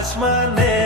as maneiras.